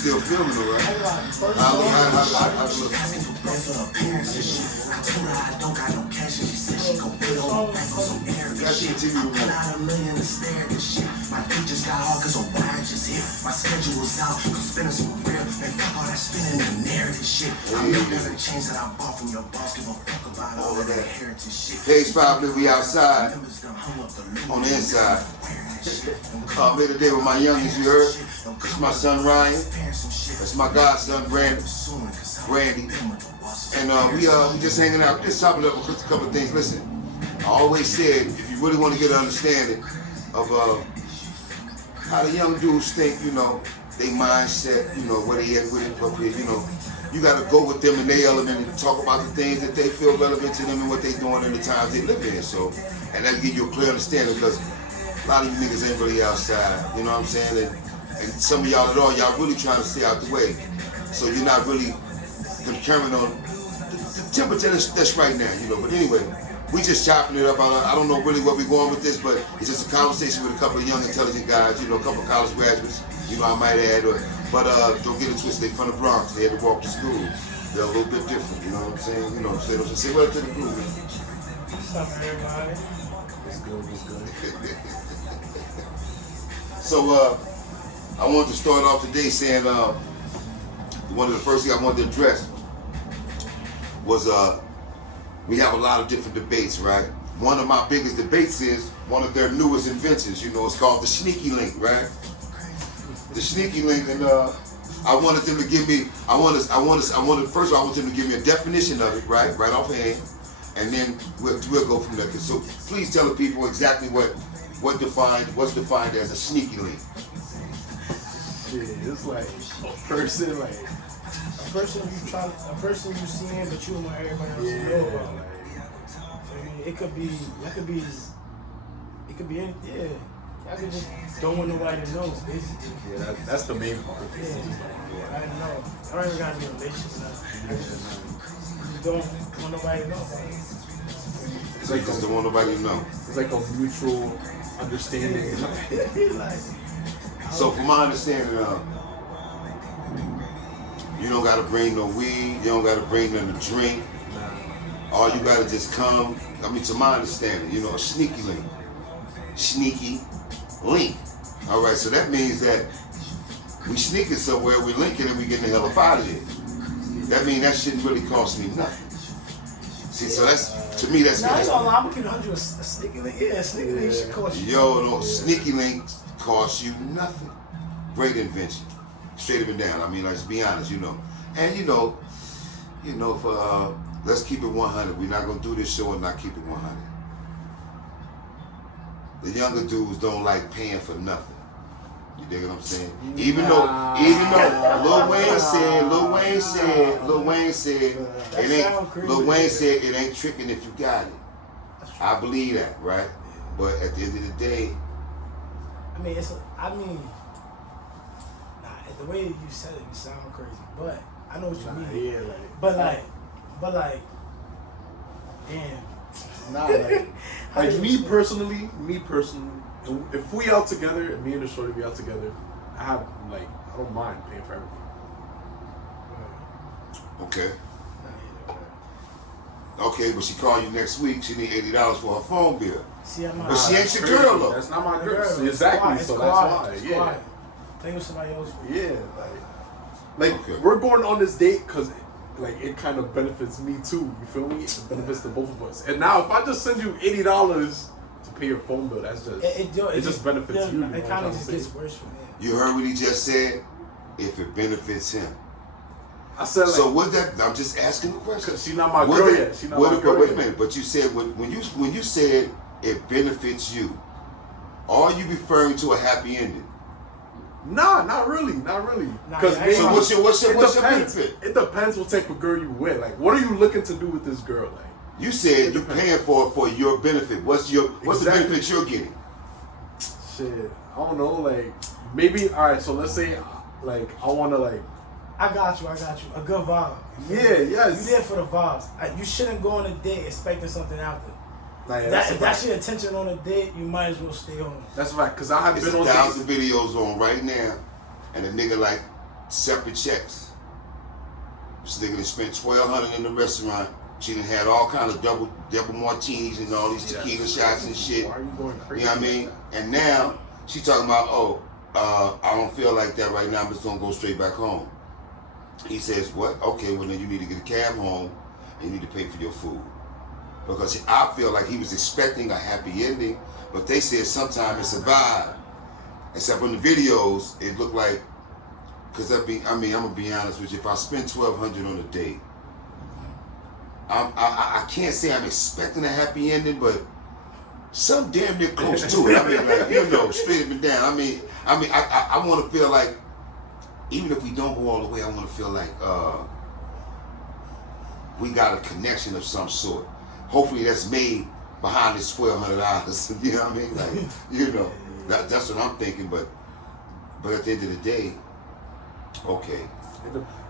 still filming, all right? How look? I told her I don't got no cash and she said she gon' pay on some arrogant shit. I put out $1 million and stare at this shit. My dick just got hard cause a wire just hit. My schedule was out cause spending some real. Man, fuck all that spinning and narrative shit. I make every change that I bought from your boss. Give a fuck about all of that heritage shit. Page 5, we outside. On the inside. Here today with my youngest, you heard? This is my son Ryan. That's my godson Brandy. And we just hanging out, just chopping up a couple of things. Listen, I always said, if you really want to get an understanding of how the young dudes think, you know, their mindset, you know, where they at with it up here, you know, you got to go with them in their element and talk about the things that they feel relevant to them and what they doing in the times they live in. So, and that'll give you a clear understanding because a lot of you niggas ain't really outside, you know what I'm saying? And some of y'all at all, y'all really trying to stay out the way. So you're not really determined on the temperature that's right now, you know. But anyway, we just chopping it up. I don't know really where we're going with this, but it's just a conversation with a couple of young, intelligent guys, you know, a couple of college graduates, you know, I might add. But don't get it twisted, they from the Bronx. They had to walk to school. They're a little bit different, you know what I'm saying? You know what I'm saying? Say what to the crew, man. What's up, everybody? It's good, it's good. So, I wanted to start off today saying one of the first things I wanted to address was we have a lot of different debates, right? One of my biggest debates is one of their newest inventions, you know, it's called the sneaky link, right? The sneaky link, and I wanted them to give me, first of all, I want them to give me a definition of it, right offhand, and then we'll go from there. So please tell the people exactly what's defined as a sneaky link. Yeah, it's like a person you seeing, but you don't want everybody else to know about. It could be any, I could just don't want nobody to know, basically. Yeah, that's the main part. Yeah, I don't know. I don't even got to be in a relationship. I just don't want nobody to know about it. It's like just don't want nobody to know. It's like a mutual understanding. So from my understanding, you don't gotta bring no weed, you don't gotta bring nothing to drink. All you gotta just come, I mean, to my understanding, you know, a sneaky link. Sneaky link. All right, so that means that we sneaking somewhere, we linking, and we getting the hell up out of there. That means that shouldn't really cost me nothing. See, so that's, to me, that's good. No, I'm looking at you a sneaky link. Yeah, a sneaky link should cost you. Yo, no, sneaky links cost you nothing. Great invention. Straight up and down. I mean, let's be honest, you know. And you know, for let's keep it 100. We're not gonna do this show and not keep it 100. The younger dudes don't like paying for nothing. You dig what I'm saying? Even though Lil Wayne said it ain't tricking if you got it. I believe that, right? But at the end of the day, the way you said it, you sound crazy, but I know what you mean. Yeah, but damn. Nah, like me personally, if we out together, me and the shorty be out together, I don't mind paying for everything. Okay. Okay, but she called you next week. She need $80 for her phone bill. But she ain't your girl though. That's not my girl. Exactly. So that's why. Yeah. Think of somebody else. Yeah. Like okay. We're going on this date because it kind of benefits me too. You feel me? It benefits the both of us. And now if I just send you $80 to pay your phone bill, that's just it just benefits you. It kind of just gets worse from there. You heard what he just said? If it benefits him. I said so what that? I'm just asking the question. She's not my girl yet. She's not my girl Wait a minute. But you said when you said it benefits you, are you referring to a happy ending? Nah, not really. Because so what's your benefit? It depends what type of girl you with. Like, what are you looking to do with this girl? Like, you said you're paying for your benefit. What's the benefit you're getting? Shit, I don't know. Like, maybe. All right. So let's say, I want to I got you. A good vibe. Yeah, yes. You there for the vibes. You shouldn't go on a date expecting something out there. If that's your intention on a date, you might as well stay home. That's right, because I have been on 1,000 videos on right now, and a nigga like, separate checks. This nigga done spent $1,200 in the restaurant. She done had all kind of double martinis and all these tequila shots and shit. Why are you going crazy? You know what I mean? Like And now she talking about, I don't feel like that right now. I'm just gonna go straight back home. He says, what? Okay, well then you need to get a cab home and you need to pay for your food. Because I feel like he was expecting a happy ending, but they said sometimes it's a vibe. Except on the videos, it looked like, because I'm gonna be honest with you, if I spend $1,200 on a date, I can't say I'm expecting a happy ending, but some damn near close to it. I mean, like, you know, straight up and down. I want to feel like, even if we don't go all the way, I want to feel like we got a connection of some sort. Hopefully that's made behind this $1,200. You know what I mean? Like, you know, that's what I'm thinking. But at the end of the day, okay.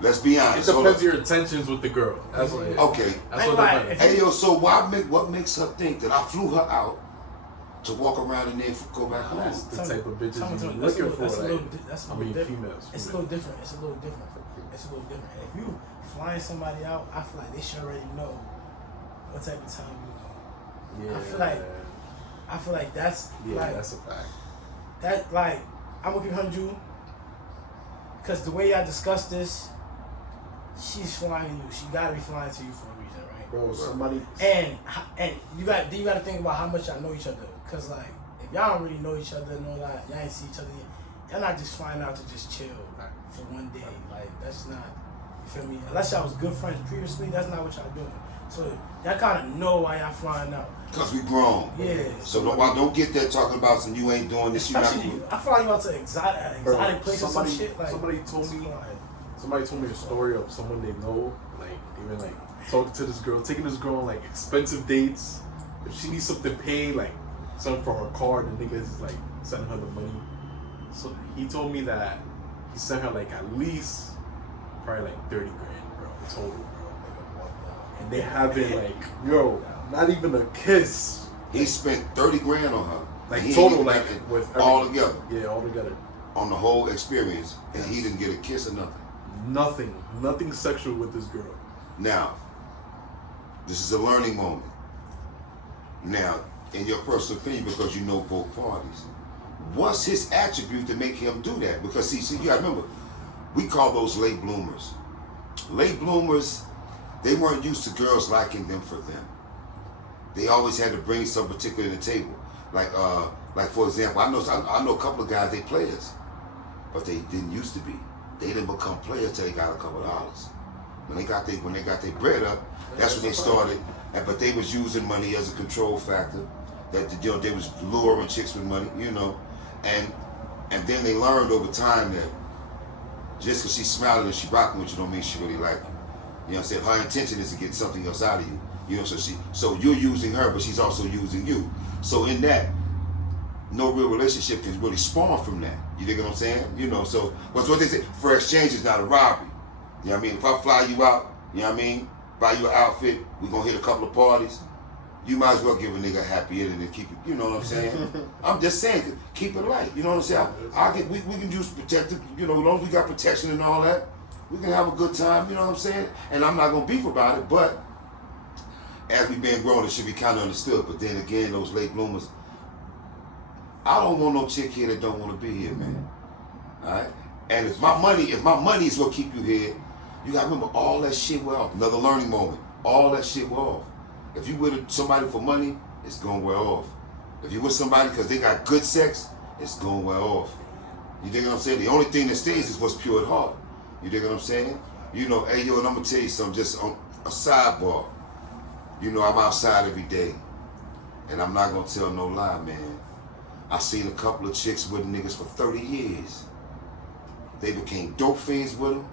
Let's be honest. It depends your intentions with the girl. That's what. Okay. That's what depends. Hey yo, so what makes her think that I flew her out to walk around and then go back home? That's the type of bitches you're that's looking for. That's a little different. Females. It's a little different. It's a little different. If you flying somebody out, I feel like they should already know what type of time you know. Yeah. I feel like that's that's a fact. That like I'm gonna be 100 because the way I discussed this, she's flying you. She gotta be flying to you for a reason, right? Bro, somebody and you gotta think about how much y'all know each other. Cause like if y'all don't really know each other and all that, y'all ain't see each other yet. Y'all not just flying out to just chill for one day. Like that's not, you feel me? Unless y'all was good friends previously, that's not what y'all doing. So y'all kind of know why y'all flying out. Cause we grown. Yeah. So don't get that talking about some you ain't doing this. Especially I feel like you out to exotic places or some shit. Like somebody told me a story of someone they know, like even like talking to this girl, taking this girl on like expensive dates. If she needs something paid, like something for her car, the nigga is like sending her the money. So he told me that he sent her like at least probably like 30 grand, bro, total, bro. And they haven't like, yo, not even a kiss. He spent 30 grand on her. Like he total, like with all together. Yeah, all together. On the whole experience, and he didn't get a kiss or nothing. Nothing sexual with this girl. Now, this is a learning moment. Now, in your personal opinion, because you know both parties, what's his attribute to make him do that? Because see, you gotta remember, we call those late bloomers. Late bloomers, they weren't used to girls liking them for them. They always had to bring something particular to the table. Like for example, I know a couple of guys, they players, but they didn't used to be. They didn't become players till they got a couple of dollars. When they got their bread up, that's when they started. But they was using money as a control factor. That they was luring chicks with money, you know, and then they learned over time that just because she's smiling and she rocking with you don't mean she really like you. You know what I'm saying? Her intention is to get something else out of you. You know, so you're using her, but she's also using you. So in that, no real relationship can really spawn from that. You dig what I'm saying? You know, so what's what they say? Fair exchange is not a robbery. You know what I mean? If I fly you out, you know what I mean? Buy you an outfit, we gonna hit a couple of parties. You might as well give a nigga a happy ending and keep it. You know what I'm saying? I'm just saying, keep it light. You know what I'm saying? We can use protective. You know, as long as we got protection and all that, we can have a good time. You know what I'm saying? And I'm not gonna beef about it, but as we been grown, it should be kind of understood. But then again, those late bloomers, I don't want no chick here that don't want to be here, man. All right. And if my money is what keep you here, you gotta remember all that shit wear off. Another learning moment. All that shit wear off. If you with somebody for money, it's gonna wear off. If you with somebody because they got good sex, it's gonna wear off. You dig what I'm saying? The only thing that stays is what's pure at heart. You dig what I'm saying? You know, hey yo, and I'm gonna tell you something, just on a sidebar. You know, I'm outside every day, and I'm not gonna tell no lie, man. I seen a couple of chicks with niggas for 30 years. They became dope fiends with them,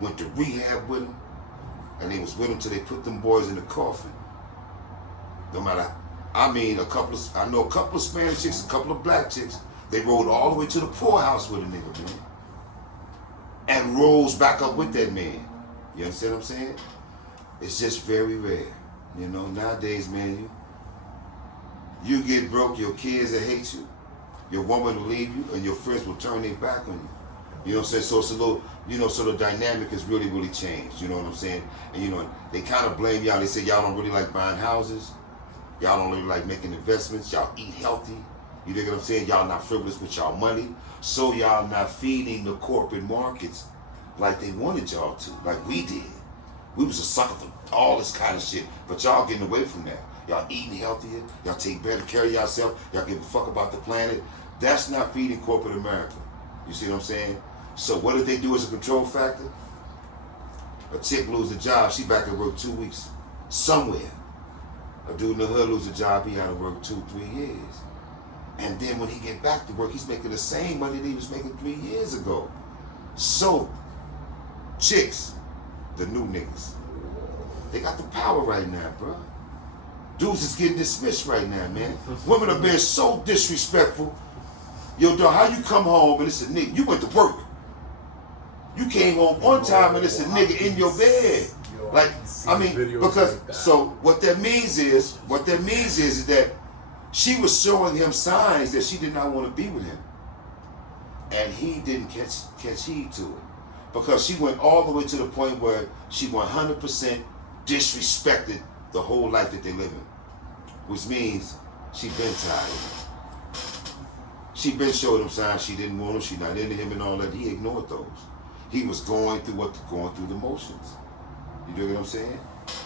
went to rehab with them, and they was with them till they put them boys in the coffin. No matter, I know a couple of Spanish chicks, a couple of black chicks, they rode all the way to the poorhouse with a nigga, man. And rose back up with that man. You understand what I'm saying? It's just very rare. You know, nowadays, man, you get broke, your kids will hate you, your woman will leave you, and your friends will turn their back on you. You know what I'm saying? So it's a little, so the dynamic has really, really changed. You know what I'm saying? And they kind of blame y'all. They say y'all don't really like buying houses. Y'all don't really like making investments. Y'all eat healthy. You dig what I'm saying? Y'all not frivolous with y'all money. So y'all not feeding the corporate markets like they wanted y'all to, like we did. We was a sucker for all this kind of shit, but y'all getting away from that. Y'all eating healthier. Y'all take better care of yourself. Y'all give a fuck about the planet. That's not feeding corporate America. You see what I'm saying? So what did they do as a control factor? A chick lose a job, she back at work 2 weeks. Somewhere. A dude in the hood lose a job, he had to work 2-3 years. And then when he get back to work, he's making the same money that he was making 3 years ago. So, chicks, the new niggas, they got the power right now, bro. Dudes is getting dismissed right now, man. Women are being so disrespectful. Yo, dog, how you come home and it's a nigga? You went to work. You came home on time and it's a nigga in your bed. Like, I mean, because, so what that means is that she was showing him signs that she did not want to be with him. And he didn't catch heed to it. Because she went all the way to the point where she 100% disrespected the whole life that they live in. Which means she been tired of him. She been showing him signs she didn't want him, she not into him and all that. He ignored those. He was going through the motions. You know what I'm saying?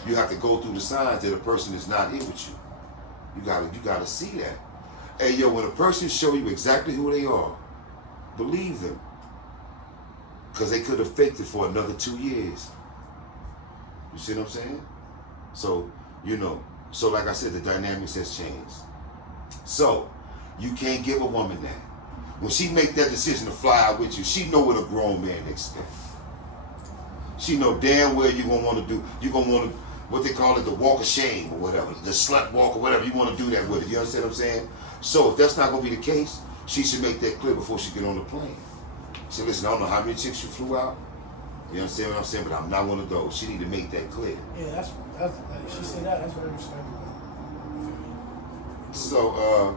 You have to go through the signs that a person is not here with you. You gotta see that. Hey yo, when a person show you exactly who they are, believe them. Because they could have faked it for another 2 years. You see what I'm saying? So, so like I said, the dynamics has changed. So, you can't give a woman that. When she make that decision to fly out with you, she know what a grown man expects. She know damn well you're gonna want to do, what they call it, the walk of shame or whatever, the slut walk or whatever, you want to do that with it. You understand what I'm saying? So if that's not gonna be the case, she should make that clear before she get on the plane. She listen, I don't know how many chicks you flew out. You understand what I'm saying? But I'm not one of those. She need to make that clear. Yeah, that's like, she said that's very respectable. So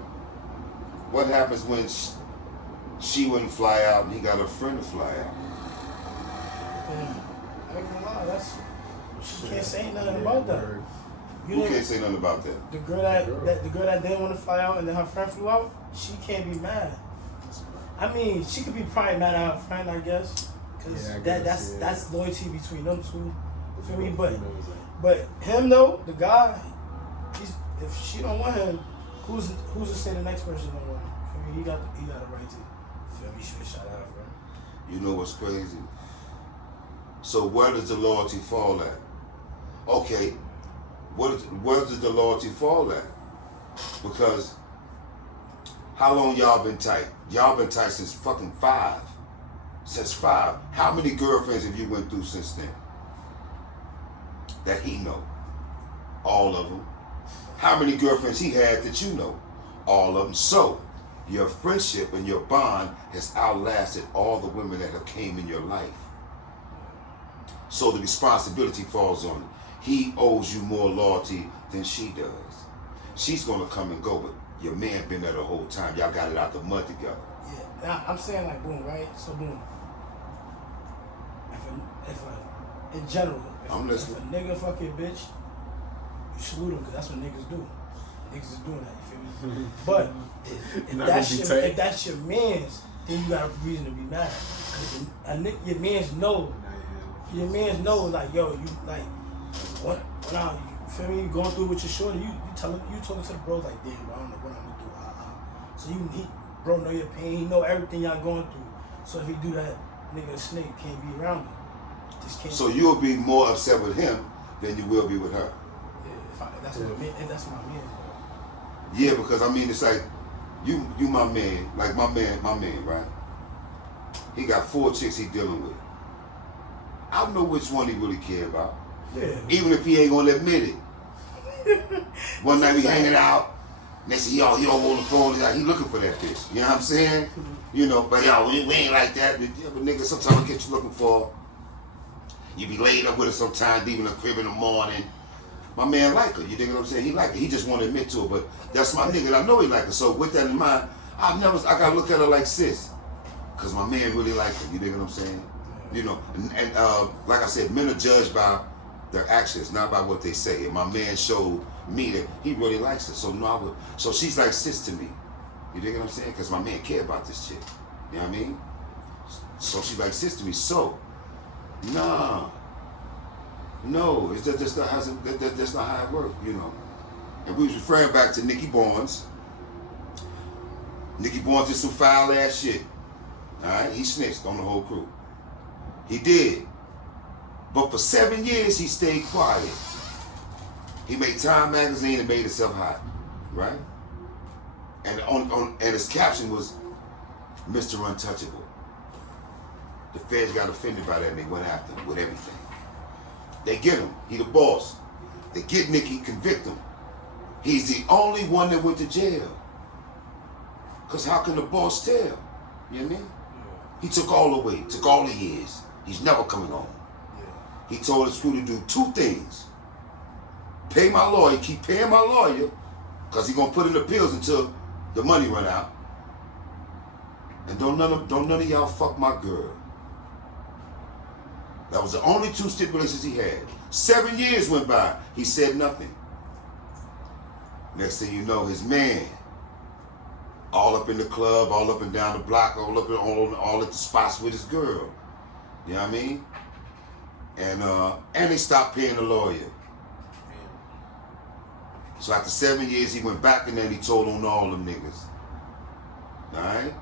what happens when she wouldn't fly out and he got a friend to fly out? I ain't gonna lie, she can't say nothing about that. Who can't say nothing about that? The girl that didn't want to fly out and then her friend flew out, she can't be mad. I mean, she could be probably mad at her friend, I guess, because that's loyalty between them two. You feel me? But him though, the guy, if she don't want him, who's to say the next person don't want him? I mean, he got a right to. Feel me? He should have shot at her friend. You know what's crazy? So where does the loyalty fall at? Okay, where does the loyalty fall at? Because how long y'all been tight? Y'all been tight since fucking 5. Since 5. How many girlfriends have you went through since then? That he know? All of them. How many girlfriends he had that you know? All of them. So, your friendship and your bond has outlasted all the women that have came in your life. So the responsibility falls on him. He owes you more loyalty than she does. She's gonna come and go, but your man been there the whole time. Y'all got it out the mud together. Yeah, now, I'm saying like boom, right? So boom. In general, if a nigga fuck your bitch, you salute him because that's what niggas do. Niggas is doing that, you feel me? But if that's your man's, then you got a reason to be mad. Cause your man's know. Your man's know, like, yo, you like, what now? You feel me? You going through with your shorty, you talking to the bros like, damn, bro, I don't know what I'm gonna do. So bro know your pain, he know everything y'all going through. So if he do that, nigga, a snake can't be around him. So you'll be more upset with him than you will be with her. Yeah, if that's my man. Yeah, because I mean, it's like you my man, like my man, right? He got 4 chicks he dealing with. I know which one he really care about. Yeah. Even if he ain't gonna admit it. One night we hanging out, next thing he don't want the phone. He looking for that bitch. You know what I'm saying? But yo, we ain't like that. But nigga, sometimes I get you looking for. You be laid up with her sometimes, leaving the crib in the morning. My man like her. You dig what I'm saying? He like her. He just won't admit to it. But that's my nigga. And I know he like her. So with that in mind, I gotta look at her like sis. Cause my man really liked her. You dig what I'm saying? You know, and like I said, men are judged by their actions, not by what they say. And my man showed me that he really likes her. So she's like sis to me. You dig what I'm saying? Cause my man care about this chick. You know what I mean? So she's like sis to me. So, no, it's just, that's not how it works, you know. And we was referring back to Nicky Barnes. Nicky Barnes did some foul ass shit. Alright, he snitched on the whole crew. He did. But for 7 years he stayed quiet. He made Time magazine and made himself hot. Right? And and his caption was Mr. Untouchable. The feds got offended by that and they went after him with everything. They get him. He the boss. They get Nicky, convict him. He's the only one that went to jail. Because how can the boss tell? You know what I mean? He took all the way, took all the years. He's never coming home. He told his crew to do 2 things. Pay my lawyer, keep paying my lawyer, because he's going to put in appeals until the money run out. And don't none of y'all fuck my girl. That was the only 2 stipulations he had. 7 years went by. He said nothing. Next thing you know, his man, all up in the club, all up and down the block, all at the spots with his girl. You know what I mean? And they stopped paying the lawyer. So after 7 years, he went back and then he told on all them niggas. Alright?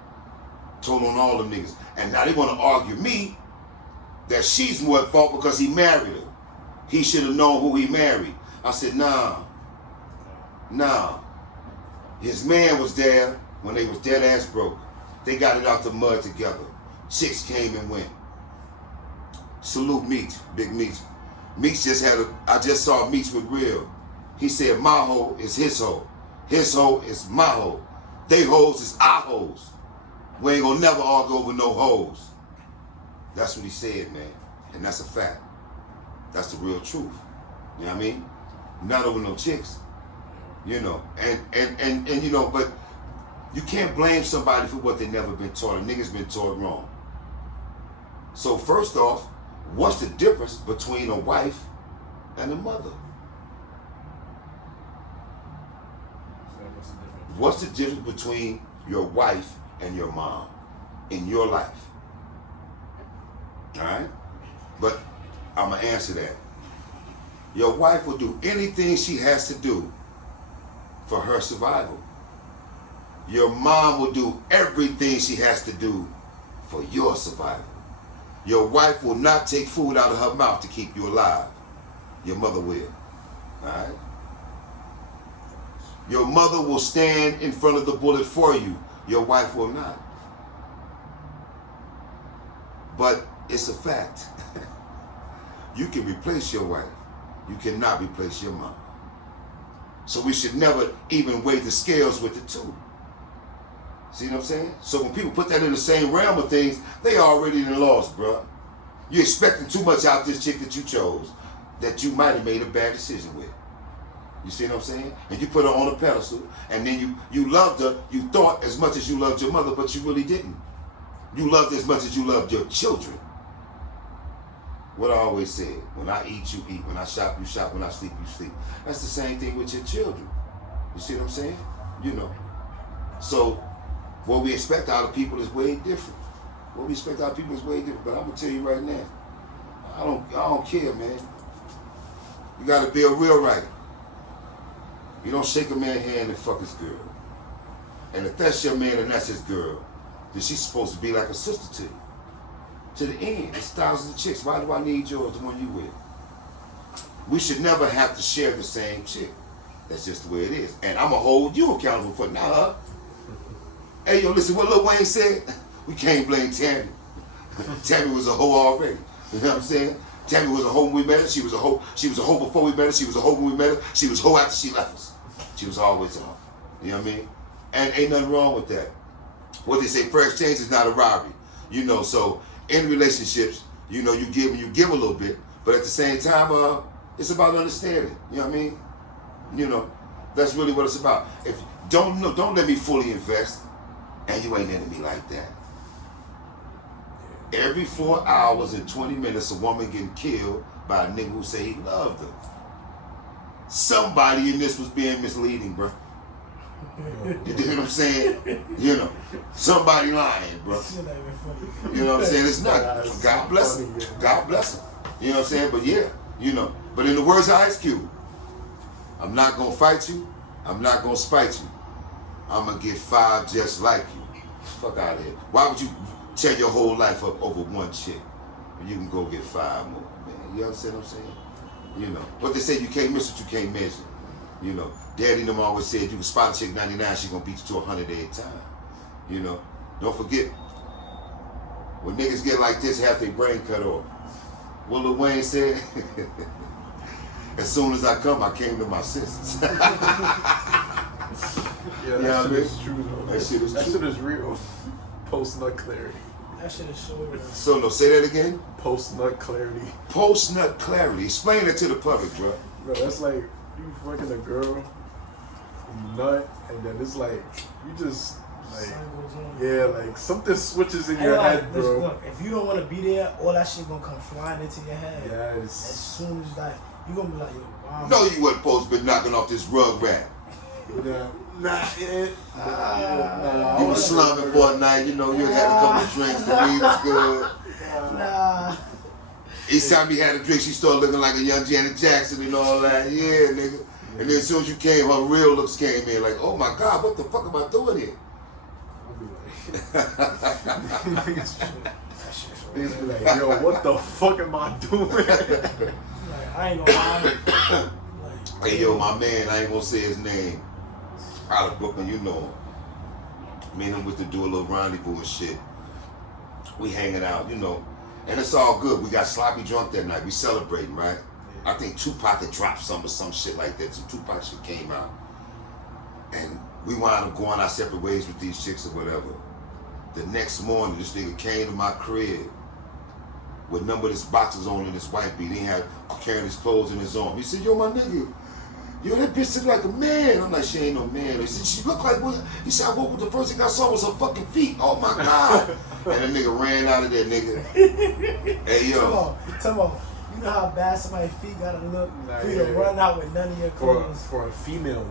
Told on all them niggas. And now they want to argue me that she's more at fault because he married her. He should have known who he married. I said, nah. His man was there when they was dead ass broke. They got it out the mud together. Chicks came and went. Salute Meech, Big Meech. Meech I just saw Meech with Real. He said my hoe is his hoe. His hoe is my hoe. They hoes is our hoes. We ain't gonna never argue over no hoes. That's what he said, man. And that's a fact. That's the real truth. You know what I mean? Not over no chicks. You know, and you know, but you can't blame somebody for what they never been taught. A nigga's been taught wrong. So first off, what's the difference between a wife and a mother? What's the difference between your wife and your mom in your life? All right? But I'm going to answer that. Your wife will do anything she has to do for her survival. Your mom will do everything she has to do for your survival. Your wife will not take food out of her mouth to keep you alive. Your mother will. All right? Your mother will stand in front of the bullet for you. Your wife will not. But it's a fact. You can replace your wife. You cannot replace your mom. So we should never even weigh the scales with the two. See what I'm saying? So when people put that in the same realm of things, they already done lost, bro. You're expecting too much out this chick that you chose that you might have made a bad decision with. You see what I'm saying? And you put her on a pedestal, and then you loved her, you thought as much as you loved your mother, but you really didn't. You loved her as much as you loved your children. What I always said, when I eat, you eat. When I shop, you shop. When I sleep, you sleep. That's the same thing with your children. You see what I'm saying? You know. So what we expect out of people is way different. What we expect out of people is way different. But I'm gonna tell you right now, I don't care, man. You gotta be a real writer. You don't shake a man's hand and fuck his girl. And if that's your man and that's his girl, then she's supposed to be like a sister to you. To the end. It's thousands of chicks. Why do I need yours, the one you with? We should never have to share the same chick. That's just the way it is. And I'm going to hold you accountable for it. Nah. Hey, yo, listen, what Lil Wayne said? We can't blame Tammy. Tammy was a hoe already. You know what I'm saying? Tammy was a hoe when we met her. She was a hoe. She was a hoe before we met her. She was a hoe when we met her. She was a hoe after she left us. She was always a hoe. You know what I mean? And ain't nothing wrong with that. What they say, fair exchange is not a robbery. You know, so in relationships, you know, you give a little bit, but at the same time, it's about understanding. You know what I mean? You know, that's really what it's about. If don't let me fully invest, and you ain't into me like that. Every 4 hours and 20 minutes, a woman getting killed by a nigga who say he loved her. Somebody in this was being misleading, bro. You dig what I'm saying? You know, somebody lying, bro. You know what I'm saying? It's not. God bless him. God bless him. You know what I'm saying? But yeah, you know. But in the words of Ice Cube, I'm not gonna fight you. I'm not gonna spite you. I'm gonna get 5 just like you. Fuck out of here. Why would you tear your whole life up over one chick when you can go get 5 more? Man, you understand what I'm saying? You know. But they say you can't miss what you can't measure. You know. Daddy and them always said you can spot a chick 99, she gonna beat you to 100 every time. You know. Don't forget, when niggas get like this, half their brain cut off. What Lil Wayne said, as soon as I come, I came to my senses. Yeah, that shit is true though. That shit is true. That shit is real. Post-nut clarity. That shit is so real. So, no, say that again? Post-nut clarity. Post-nut clarity. Explain it to the public, bro. Bro, that's like you fucking a girl, you nut, and then it's like, you just, like, yeah, like something switches in your head, bro. Look, if you don't want to be there, all that shit gonna come flying into your head. Yes. As soon as that, you gonna be like, yo, wow. No, you wasn't supposed to be knocking off this rug rat. Yeah. Nah, You was slumming for a night, you know, you had a couple of drinks, the weed was good. Nah. Each time you had a drink, she started looking like a young Janet Jackson and all that. Yeah, nigga. And then as soon as you came, her real looks came in. Like, oh my God, what the fuck am I doing here? Niggas be like, yo, what the fuck am I doing? Like, I ain't gonna lie. Like, Hey, yo, my man, I ain't gonna say his name. Out of Brooklyn, you know him. Me and him went to do a little rendezvous and shit. We hanging out, you know. And it's all good. We got sloppy drunk that night. We celebrating, right? I think Tupac had dropped some shit like that. Some Tupac shit came out. And we wound up going our separate ways with these chicks or whatever. The next morning, this nigga came to my crib with none of his boxes on and his white beat. He had carrying his clothes in his arm. He said, yo, my nigga, yo, that bitch look like a man. I'm like, she ain't no man. He said, she look like what? He said, I woke up, the first thing I saw was her fucking feet. Oh my God. And the nigga ran out of there, nigga. Hey, yo. Tell me, you know how bad somebody's feet gotta look for you to run out with none of your clothes? For a female.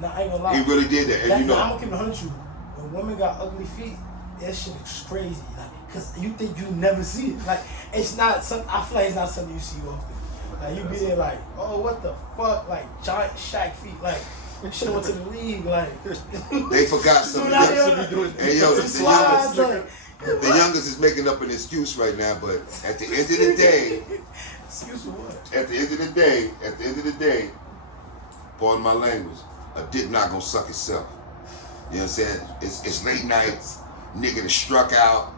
Nah, I ain't gonna lie. He really did that. And you know, I'm gonna keep it 100 with you. When women got ugly feet, that shit is crazy. Like, cause you think you never see it. Like, it's not something, I feel like it's not something you see often. Like, you be there like, oh, what the fuck? Like, giant Shaq feet. Like, you should have went to the league. Like, they forgot something. Hey, yo, the youngest is making up an excuse right now, but at the end of the day, excuse me, what? At the end of the day, pardon my language, a dick not gonna suck itself. You know what I'm saying? It's late nights, nigga that struck out,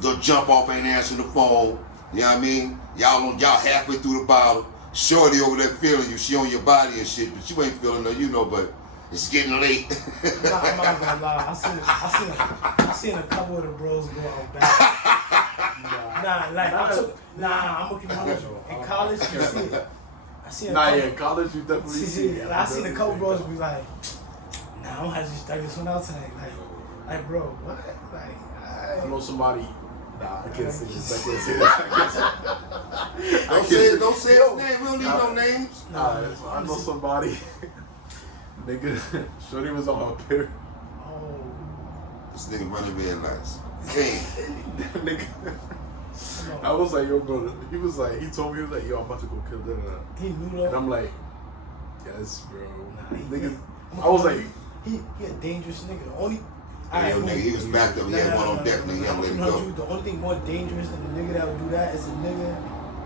go jump off, ain't answering the phone. You know what I mean? Y'all halfway through the bottle. Shorty over there feeling you, she on your body and shit, but you ain't feeling her, you know, but it's getting late. Nah, I'm not gonna lie. I seen a couple of the bros go out back. I'm gonna keep it honest. In college, you see it. I seen in college you definitely see it. I seen a couple bros be like, nah, I'm gonna have to start this one out tonight. Like, bro, what? Like, I know somebody. Nah, I can't say this. I can't say this. Don't say his name. We don't need no names. I know somebody. Nigga, Shorty was on her period. Oh. This nigga running red lights. Damn. Nigga. I was like, yo, bro. He was like, he told me, he was like, yo, I'm about to go kill them. He knew that. And I'm like, yes, bro. Nah, nigga, I was like, he a dangerous nigga. Only. Yo, nigga, he was backed up. He had one on deck, nigga. He had to let it go. The only thing more dangerous than the nigga that would do that is a nigga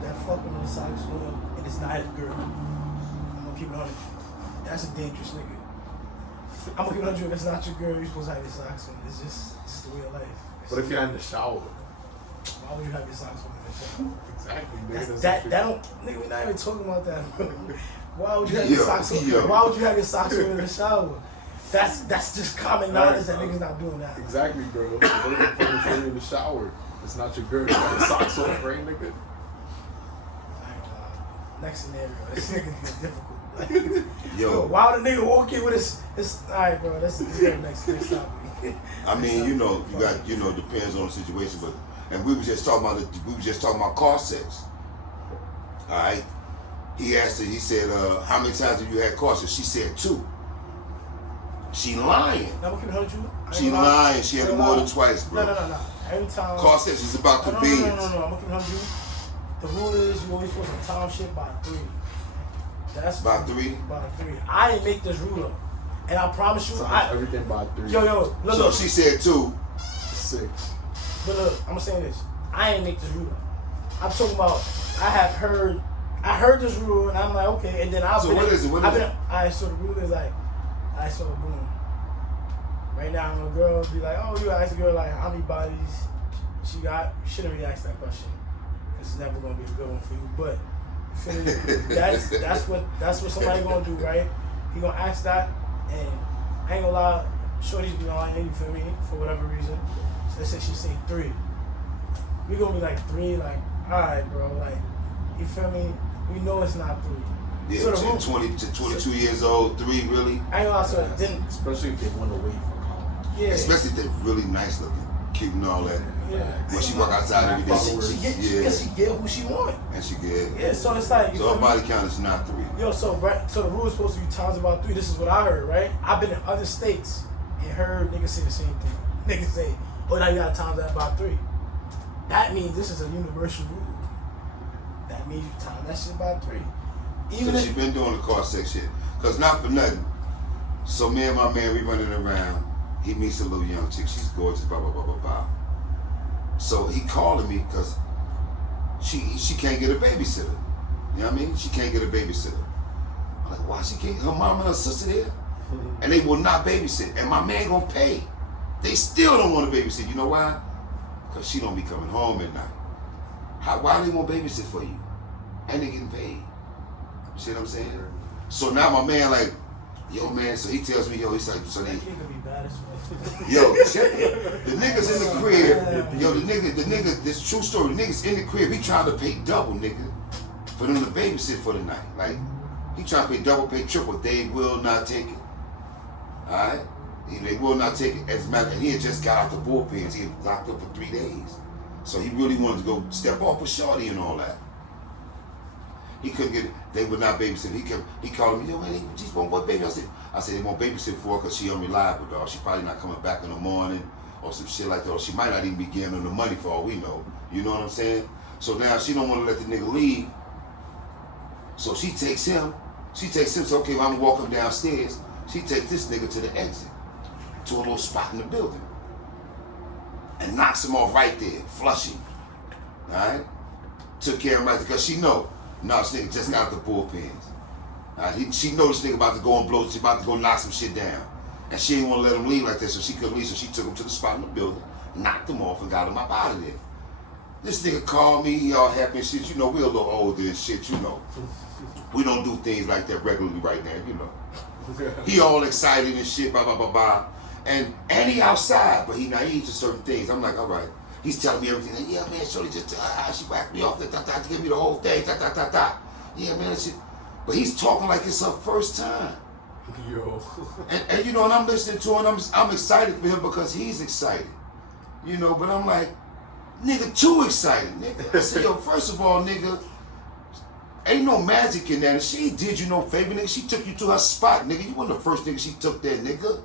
that fucking on the socks on and it's not his girl. I'm gonna keep it 100. That's a dangerous nigga. I'm gonna keep it 100. If it's not your girl, you're supposed to have your socks on. It's just the way of life. What if you're in the shower? Why would you have your socks on in the shower? Exactly, nigga. That don't, nigga, we're not even talking about that, bro. Why would you have your socks on? Why would you have your socks on in the shower? That's just common knowledge that niggas not doing that. Exactly, bro. You're fucking in the shower. It's not your girl. You got your socks on, right, nigga? Next scenario. This nigga is difficult. Yo. Why would a nigga walk in with his alright, bro, let's go next topic. I mean, you know, you got, depends on the situation, but and we were just talking about car sex. All right. He asked her. He said, "How many times have you had car sex?" She said 2. She lying. Now, what can hurt you? She lying. She had it more than twice, bro. No. Every time. Car sex is about convenience. No. I'm looking at you. The rule is you always supposed to time shit by 3. That's by 3. By 3. I didn't make this rule up, and I promise you, everything by 3. Yo, look. So she said 2. 6. But look, I'm saying this. I ain't make this rule up. I'm talking about. I heard this rule, and I'm like, okay, and then I'll. So what is it? Alright, so the rule is like, so boom. Right now, a girl be like, oh, you ask a girl like how many bodies she got. You shouldn't really ask that question. It's never gonna be a good one for you. But you feel me? that's what somebody gonna do, right? He gonna ask that, and I ain't gonna lie, shorties be lying, you feel me? For whatever reason. So they say she say 3. We gonna be like 3, like, alright, bro, like, you feel me? We know it's not 3. Yeah, so 20 to 22 years old, 3 really. I ain't gonna lie, so then, especially if they went away from college. Yeah. Especially if they're really nice looking, cute and all that. Yeah. When she walk outside every day, she get who she want. And she get. Yeah, so it's like. So her body count is not 3. Yo, so the rule is supposed to be times about 3. This is what I heard, right? I've been in other states and heard niggas say the same thing. Niggas say, oh, now you gotta times that by 3. That means this is a universal rule. That means you time that shit by 3. Even so she been doing the car sex shit. Cause not for nothing. So me and my man, we running around. He meets a little young chick. She's gorgeous, blah, blah, blah, blah, blah. So he calling me because she can't get a babysitter. You know what I mean? She can't get a babysitter. I'm like, why she can't? Her mom and her sister there? And they will not babysit. And my man gonna pay. They still don't want to babysit. You know why? Because she don't be coming home at night. Why they want babysit for you? And they getting paid. See what I'm saying? So now my man like, yo man, so he tells me, yo, he's like, so they, yo, check it. The niggas in the crib, yo, the nigga, this true story, the niggas in the crib, he trying to pay double, nigga, for them to babysit for the night. Like, he trying to pay double, pay triple. They will not take it. Alright? They will not take it. As a matter, and he had just got out the bullpens. He had locked up for 3 days. So he really wanted to go step off with Shorty and all that. He couldn't get it. They would not babysit. He called me, yo man, he just want one baby. I said they won't babysit for her because she unreliable, dog. She probably not coming back in the morning or some shit like that. Or she might not even be giving him the money for all we know. You know what I'm saying? So now she don't want to let the nigga leave. So she takes him. So okay, well, I'm gonna walk him downstairs. She takes this nigga to the exit, to a little spot in the building, and knocks him off right there, flushing. All right? Took care of him right there because she know. No, this nigga just got out the bullpens. She know this nigga about to go and blow, she about to go knock some shit down. And she didn't want to let him leave like that, so she couldn't leave, so she took him to the spot in the building, knocked him off, and got him up out of there. This nigga called me, he all happy and shit, you know, we a little older and shit, you know. We don't do things like that regularly right now, you know. He all excited and shit, blah, blah, blah, blah. And he outside, but he naive to certain things. I'm like, all right. He's telling me everything. Like, yeah, man, Shorty just, she whacked me off, to give me the whole thing, Yeah, man, shit. But he's talking like it's her first time. Yo. and you know, and I'm listening to him, I'm excited for him because he's excited. You know, but I'm like, nigga, too excited, nigga. I said, yo, first of all, nigga, ain't no magic in that. And she did you no favor, nigga. She took you to her spot, nigga. You wasn't the first nigga she took there, nigga.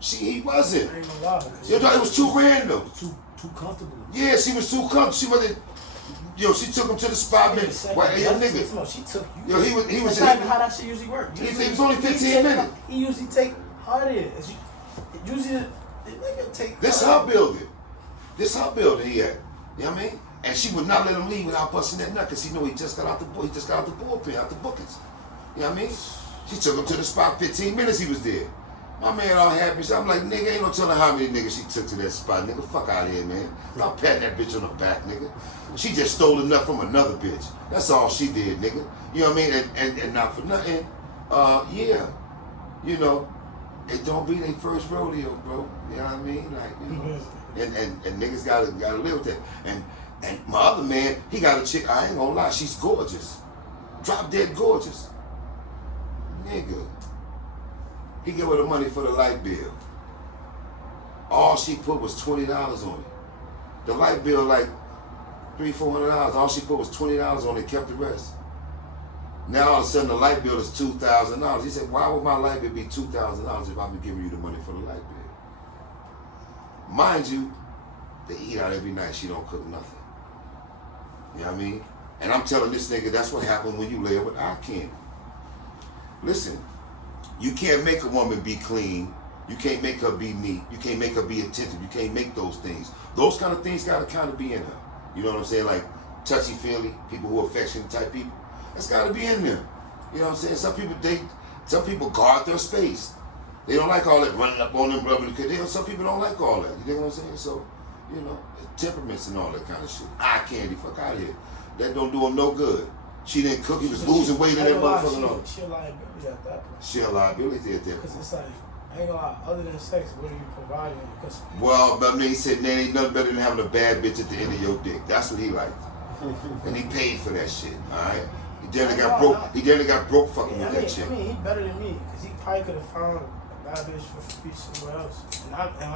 He wasn't. I ain't gonna lie. You know, it was too random. Too comfortable. Yeah, she was too comfortable. She wasn't. Yo, she took him to the spot, man. Why, yo, nigga. She took you. Yo, he was. That's not even how that shit usually works. It was only 15 minutes. He usually take her there. Usually, the nigga take. This her building. This her building. He had. You know what I mean? And she would not let him leave without busting that nut, cause he know he just got out the bullpen, out the bookings. You know what I mean? She took him to the spot. 15 minutes he was there. My man all happy. So I'm like, nigga, ain't no telling how many niggas she took to that spot. Nigga, fuck out of here, man. Stop patting that bitch on the back, nigga. She just stole enough from another bitch. That's all she did, nigga. You know what I mean? And not for nothing. Yeah. You know, it don't be their first rodeo, bro. You know what I mean? Like, you know. And niggas gotta live with that. And my other man, he got a chick, I ain't gonna lie, she's gorgeous. Drop dead gorgeous. Nigga. He gave her the money for the light bill. All she put was $20 on it. The light bill like $300-400. All she put was $20 on it, kept the rest. Now all of a sudden the light bill is $2,000. He said, why would my light bill be $2,000 if I've been giving you the money for the light bill? Mind you, they eat out every night. She don't cook nothing. You know what I mean? And I'm telling this nigga that's what happened when you lay up with eye candy. Listen, you can't make a woman be clean. You can't make her be neat. You can't make her be attentive. You can't make those things. Those kind of things gotta kind of be in her. You know what I'm saying? Like touchy-feely, people who are affectionate type people. That's gotta be in them. You know what I'm saying? Some people guard their space. They don't like all that running up on them, rubbing the. Some people don't like all that. You know what I'm saying? So, you know, temperaments and all that kind of shit. Eye candy, fuck out of here. That don't do them no good. She didn't cook. He was losing weight in that motherfucker. She a liability at that point. She a liability at that point. Because it's like, I ain't gonna lie, other than sex, what are you providing? Because well, but I mean, he said, man, ain't nothing better than having a bad bitch at the end of your dick. That's what he liked. And he paid for that shit, alright? He definitely got broke. He definitely got broke fucking with that shit. I mean, he better than me. Because he probably could have found a bad bitch for free somewhere else. And